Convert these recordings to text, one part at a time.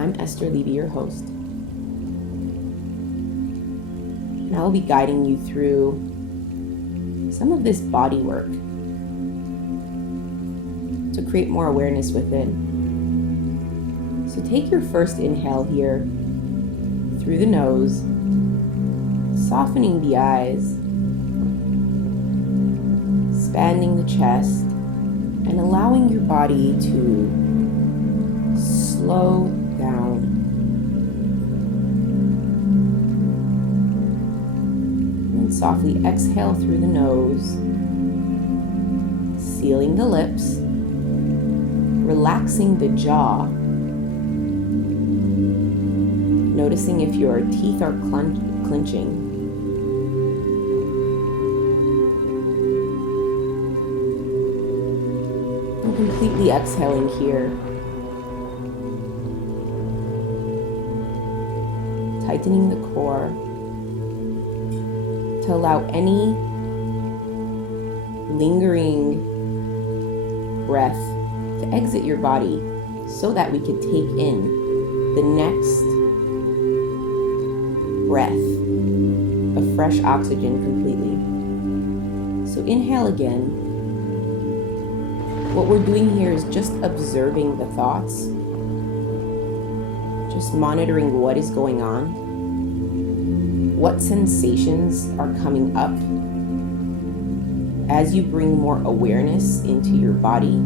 I'm Esther, Levy, your host. And I'll be guiding you through some of this body work to create more awareness within. So take your first inhale here through the nose, softening the eyes, expanding the chest, and allowing your body to slow down. And softly exhale through the nose, sealing the lips, relaxing the jaw, noticing if your teeth are clenching. And completely exhaling here. Tightening the core to allow any lingering breath to exit your body so that we could take in the next breath of fresh oxygen completely. So inhale again. What we're doing here is just observing the thoughts, just monitoring what is going on, what sensations are coming up as you bring more awareness into your body.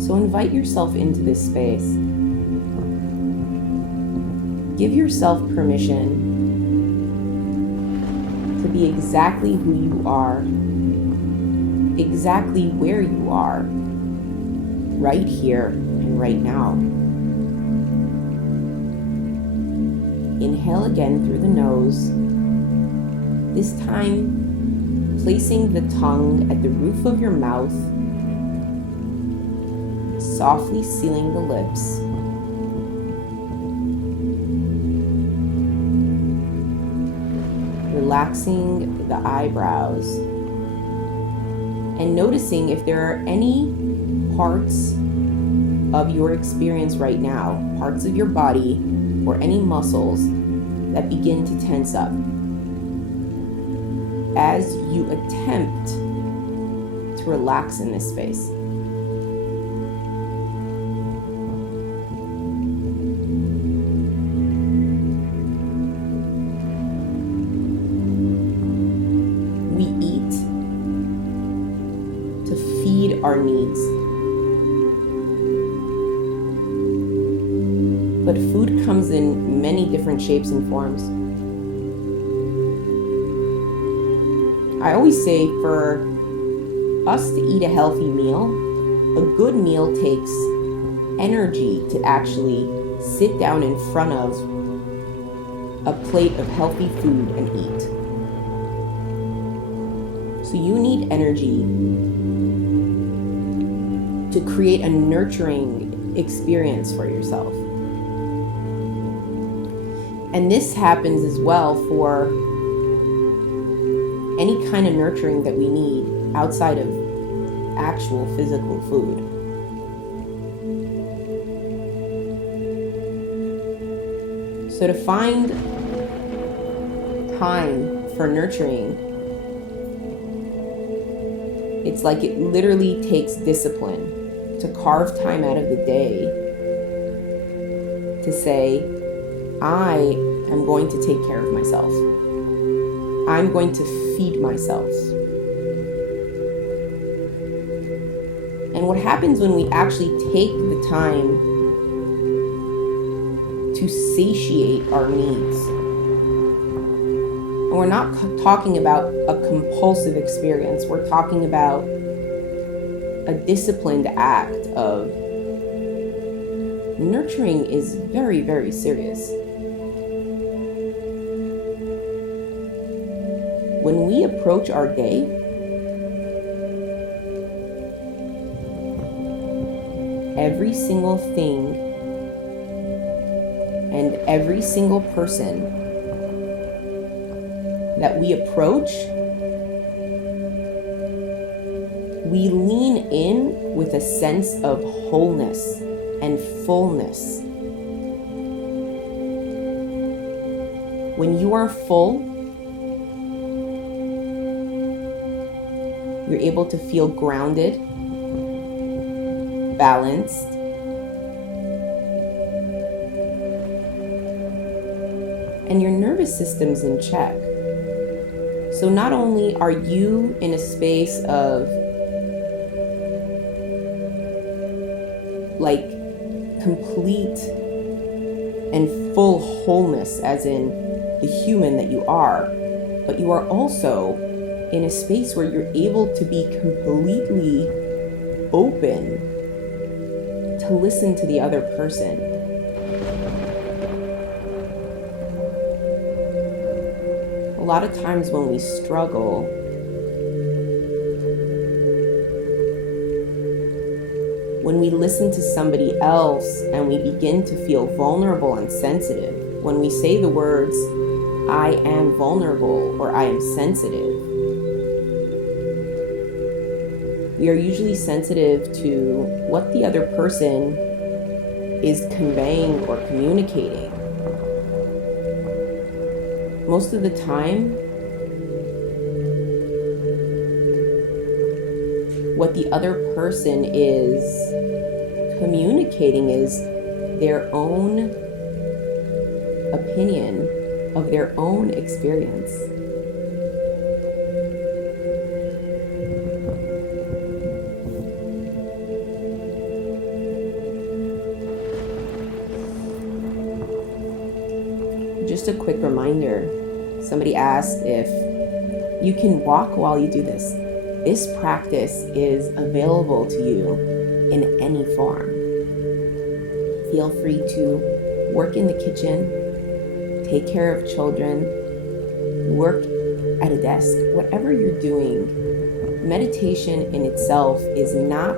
So invite yourself into this space. Give yourself permission to be exactly who you are, exactly where you are, right here and right now. Inhale again through the nose, this time placing the tongue at the roof of your mouth, softly sealing the lips. Relaxing the eyebrows and noticing if there are any parts of your experience right now, parts of your body or any muscles that begin to tense up as you attempt to relax in this space. We eat to feed our needs. But food comes in many different shapes and forms. I always say for us to eat a healthy meal, a good meal takes energy to actually sit down in front of a plate of healthy food and eat. So you need energy to create a nurturing experience for yourself. And this happens as well for any kind of nurturing that we need outside of actual physical food. So to find time for nurturing, it's like it literally takes discipline to carve time out of the day to say, I am going to take care of myself. I'm going to feed myself. And what happens when we actually take the time to satiate our needs? And we're not talking about a compulsive experience. We're talking about a disciplined act of nurturing is very, very serious. When we approach our day, every single thing and every single person that we approach we lean in with a sense of wholeness and fullness. When you are full, you're able to feel grounded, balanced, and your nervous system's in check. So not only are you in a space of like complete and full wholeness, as in the human that you are, but you are also in a space where you're able to be completely open to listen to the other person. A lot of times when we struggle, when we listen to somebody else and we begin to feel vulnerable and sensitive, when we say the words, I am vulnerable or I am sensitive, we are usually sensitive to what the other person is conveying or communicating. Most of the time, what the other person is communicating is their own opinion of their own experience. Just a quick reminder, somebody asked if you can walk while you do this. This practice is available to you in any form. Feel free to work in the kitchen, take care of children, work at a desk, whatever you're doing. Meditation in itself is not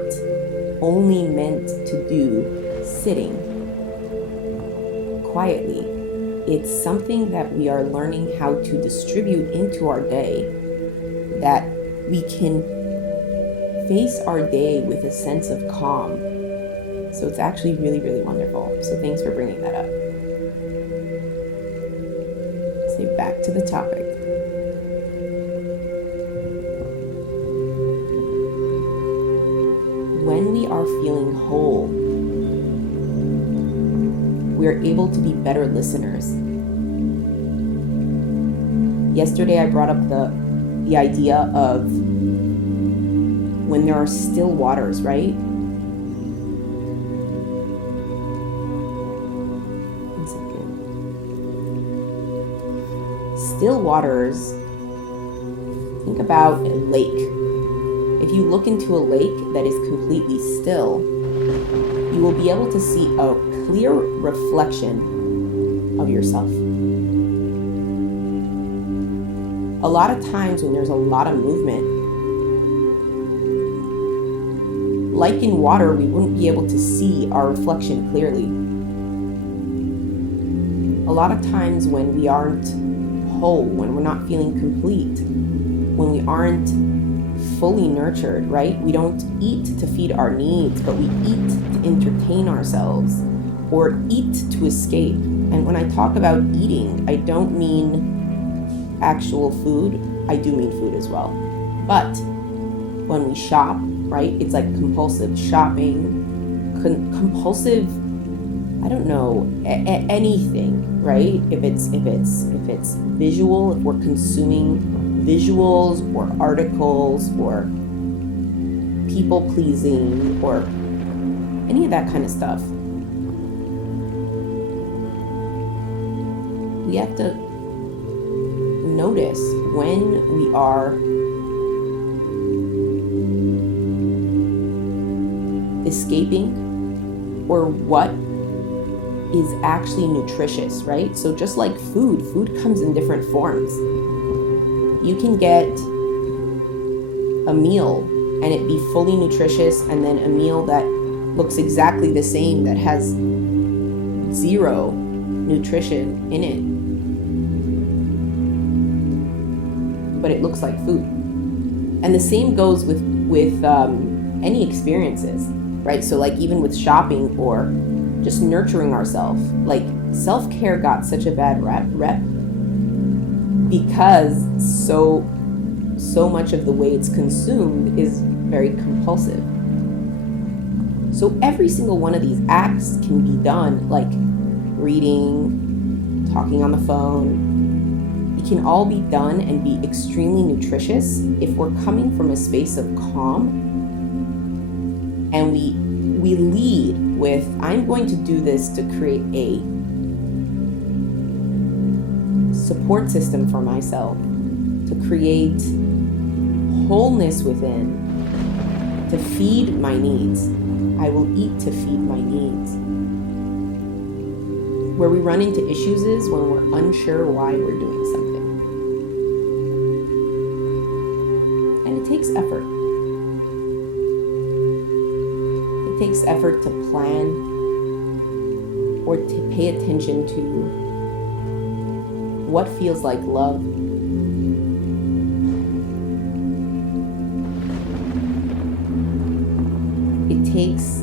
only meant to do sitting quietly. It's something that we are learning how to distribute into our day, that we can face our day with a sense of calm. So it's actually really, really wonderful. So thanks for bringing that up. So back to the topic. When we are feeling whole, we are able to be better listeners. Yesterday I brought up the idea of when there are still waters, right? One second. Still waters, think about a lake. If you look into a lake that is completely still, you will be able to see a clear reflection of yourself. A lot of times when there's a lot of movement, like in water, we wouldn't be able to see our reflection clearly. A lot of times when we aren't whole, when we're not feeling complete, when we aren't fully nurtured, right? We don't eat to feed our needs, but we eat to entertain ourselves or eat to escape. And when I talk about eating, I don't mean actual food. I do mean food as well. But when we shop, right? It's like compulsive shopping, compulsive, I don't know, anything, right? If it's visual, if we're consuming visuals or articles or people pleasing or any of that kind of stuff, we have to notice when we are escaping or what is actually nutritious, right? So just like food comes in different forms. You can get a meal and it be fully nutritious, and then a meal that looks exactly the same that has zero nutrition in it, but it looks like food. And the same goes with with any experiences, right? So like even with shopping or just nurturing ourselves, like self-care got such a bad rep because so much of the way it's consumed is very compulsive. So every single one of these acts can be done, like reading, talking on the phone. It can all be done and be extremely nutritious if we're coming from a space of calm, and we lead with, I'm going to do this to create a support system for myself, to create wholeness within, to feed my needs. I will eat to feed my needs. Where we run into issues is when we're unsure why we're doing something. And it takes effort. It takes effort to plan or to pay attention to what feels like love. It takes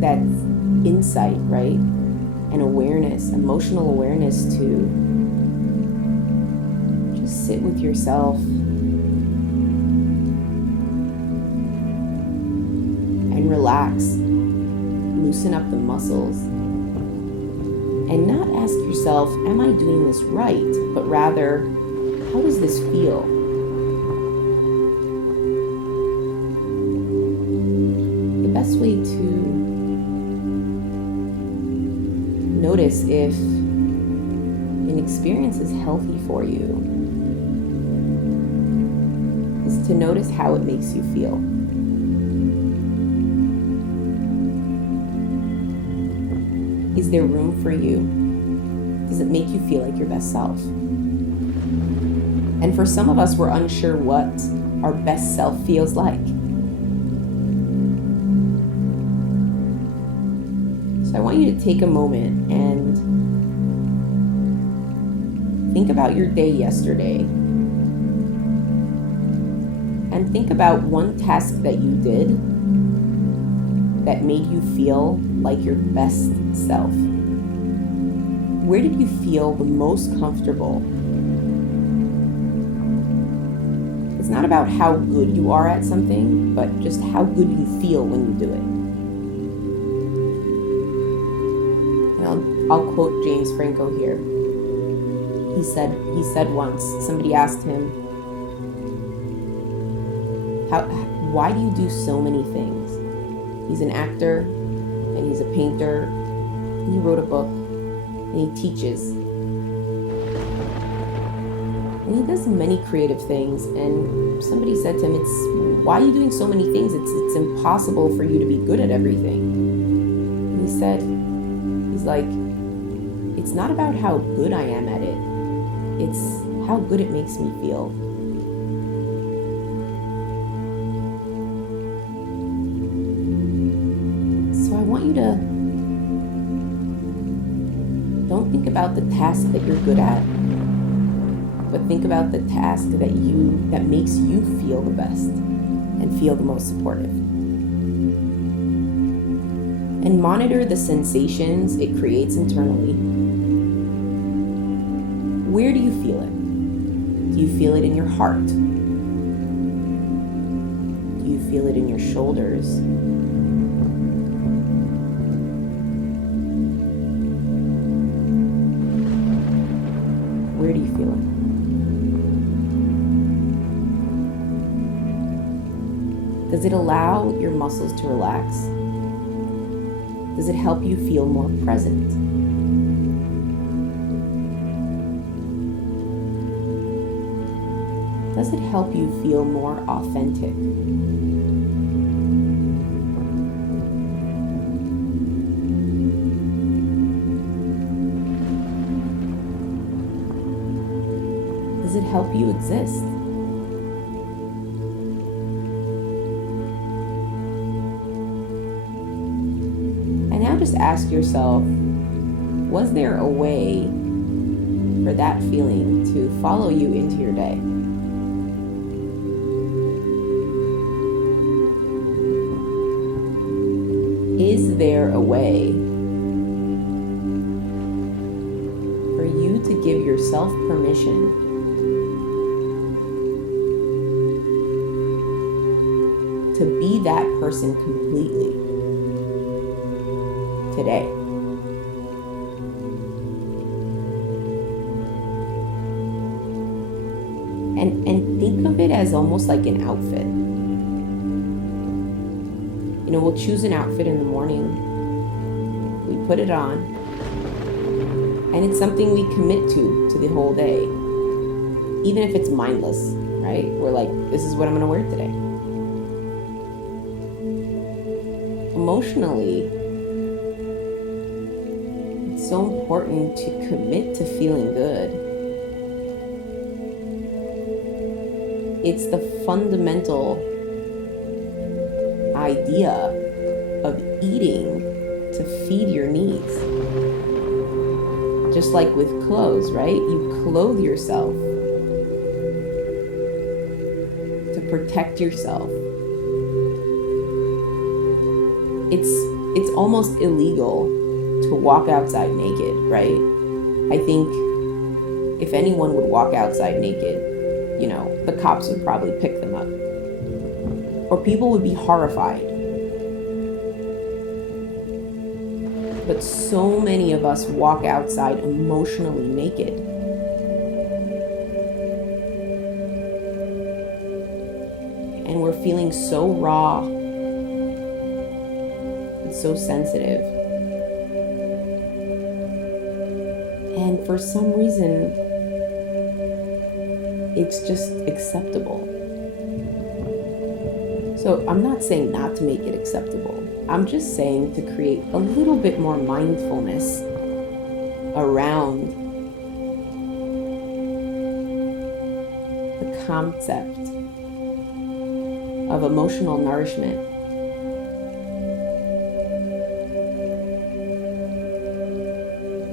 that insight, right? And awareness, emotional awareness to just sit with yourself and relax, loosen up the muscles, and not ask yourself, am I doing this right? But rather, how does this feel? The best way to notice if an experience is healthy for you is to notice how it makes you feel. Is there room for you? Does it make you feel like your best self? And for some of us, we're unsure what our best self feels like. So I want you to take a moment and think about your day yesterday. And think about one task that you did that made you feel like your best self. Where did you feel the most comfortable? It's not about how good you are at something, but just how good you feel when you do it. And I'll quote James Franco here. He said once, somebody asked him, why do you do so many things? He's an actor, and he's a painter, and he wrote a book, and he teaches. And he does many creative things, and somebody said to him, why are you doing so many things? It's impossible for you to be good at everything. And he said, it's not about how good I am at it, it's how good it makes me feel. So I want you to don't think about the task that you're good at, but think about the task that makes you feel the best and feel the most supportive. And monitor the sensations it creates internally. Where do you feel it? Do you feel it in your heart? Do you feel it in your shoulders? Where do you feel it? Does it allow your muscles to relax? Does it help you feel more present? Does it help you feel more authentic? Does it help you exist? And now just ask yourself, was there a way for that feeling to follow you into your day? there a way for you to give yourself permission to be that person completely today? And think of it as almost like an outfit. You know, we'll choose an outfit in the morning, we put it on, and it's something we commit to the whole day. Even if it's mindless, right? We're like, this is what I'm gonna wear today. Emotionally, it's so important to commit to feeling good. It's the fundamental idea of eating to feed your needs. Just like with clothes, right? You clothe yourself to protect yourself. It's almost illegal to walk outside naked, right? I think if anyone would walk outside naked, you know, the cops would probably pick them up. Or people would be horrified. But so many of us walk outside emotionally naked. And we're feeling so raw and so sensitive. And for some reason, it's just acceptable. So I'm not saying not to make it acceptable. I'm just saying to create a little bit more mindfulness around the concept of emotional nourishment.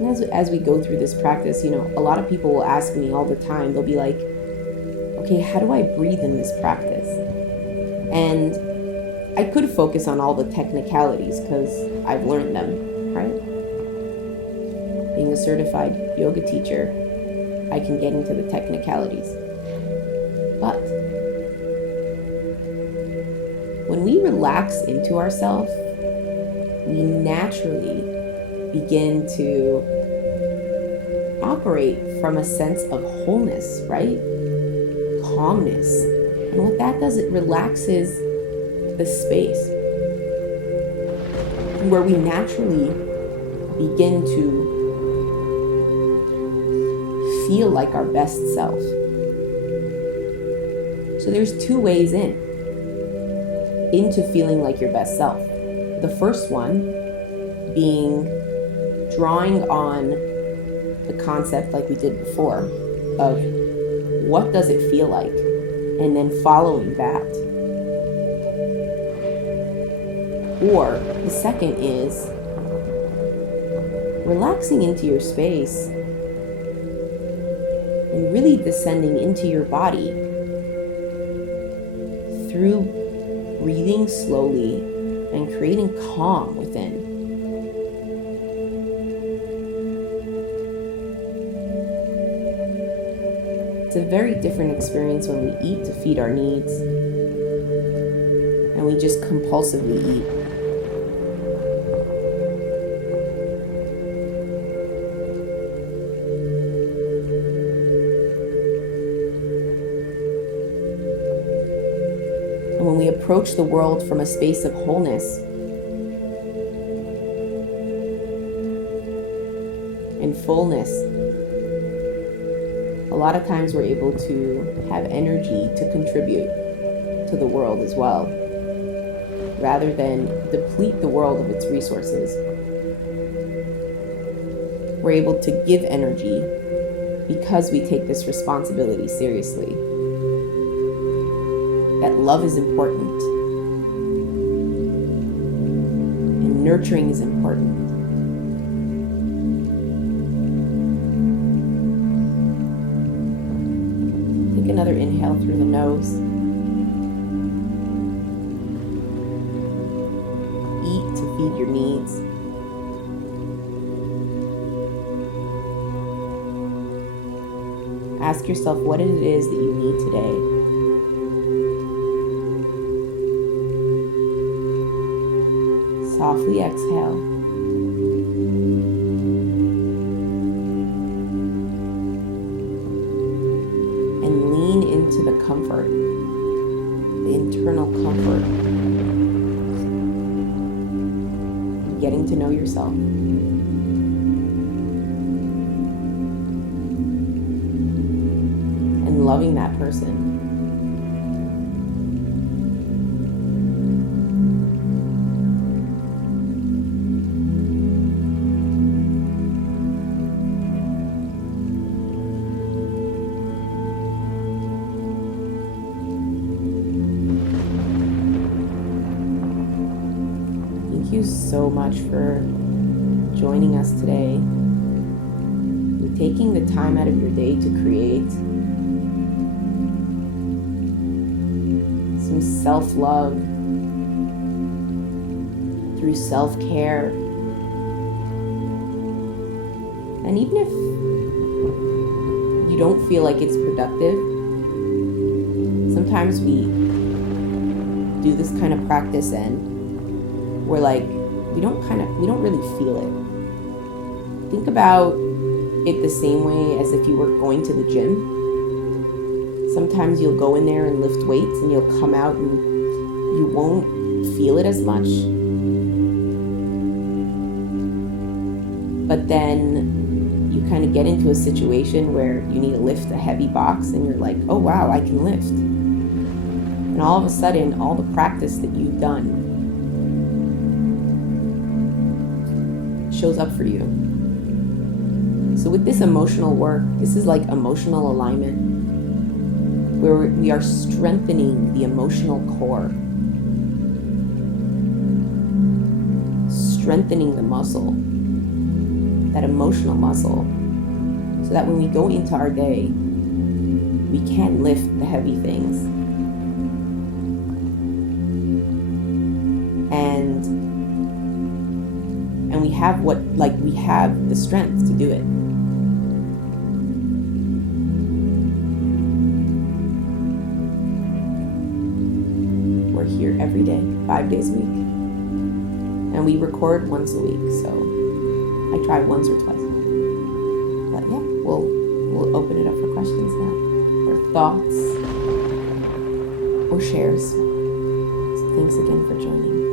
And as we go through this practice, you know, a lot of people will ask me all the time, they'll be like, okay, how do I breathe in this practice? And I could focus on all the technicalities because I've learned them, right? Being a certified yoga teacher, I can get into the technicalities. But when we relax into ourselves, we naturally begin to operate from a sense of wholeness, right? Calmness. And what that does, it relaxes the space where we naturally begin to feel like our best self. So there's two ways into feeling like your best self. The first one being drawing on the concept like we did before of what does it feel like, and then following that. Or the second is relaxing into your space and really descending into your body through breathing slowly and creating calm within. It's a very different experience when we eat to feed our needs and we just compulsively eat. And when we approach the world from a space of wholeness and fullness, a lot of times we're able to have energy to contribute to the world as well, rather than deplete the world of its resources. We're able to give energy because we take this responsibility seriously. That love is important and nurturing is important. Take another inhale through the nose. Eat to feed your needs. Ask yourself what it is that you need today. Softly exhale. And lean into the comfort, the internal comfort, getting to know yourself. And loving that person. Thank you so much for joining us today. You're taking the time out of your day to create some self-love through self-care. And even if you don't feel like it's productive, sometimes we do this kind of practice and we're like, we don't really feel it. Think about it the same way as if you were going to the gym. Sometimes you'll go in there and lift weights and you'll come out and you won't feel it as much. But then you kind of get into a situation where you need to lift a heavy box and you're like, oh wow, I can lift. And all of a sudden, all the practice that you've done shows up for you. So with this emotional work, this is like emotional alignment, where we are strengthening the emotional core, strengthening the muscle, that emotional muscle, so that when we go into our day, we can lift the heavy things. And we have we have the strength to do it. We're here every day, 5 days a week. And we record once a week, so I try once or twice. But yeah, we'll open it up for questions now, or thoughts, or shares. So thanks again for joining.